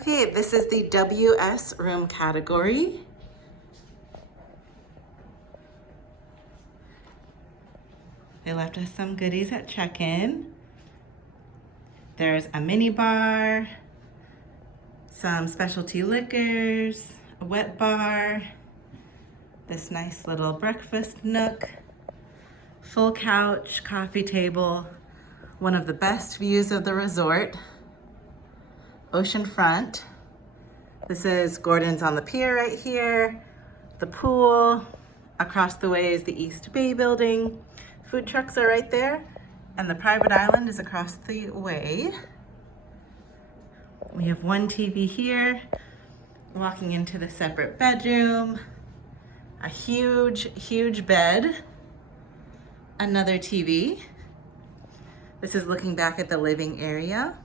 Okay, this is the WS room category. They left us some goodies at check-in. There's a mini bar, some specialty liquors, a wet bar, this nice little breakfast nook, full couch, coffee table, one of the best views of the resort, ocean front. This is Gordon's on the pier right here, the pool. Across the way is the East Bay building. Food trucks are right there, and the private island is across the way. We have one TV here, walking into the separate bedroom, a huge bed, another TV. This is looking back at the living area.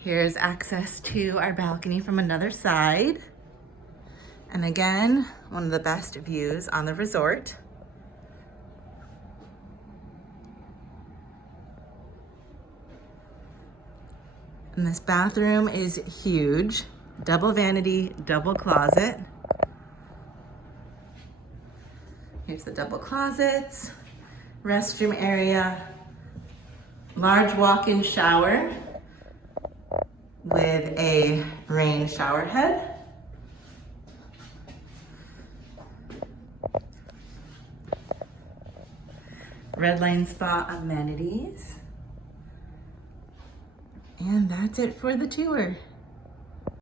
Here's access to our balcony from another side. And again, one of the best views on the resort. And this bathroom is huge. Double vanity, double closet. Here's the double closets, restroom area, large walk-in shower with a rain shower head. Red Line Spa amenities. And that's it for the tour.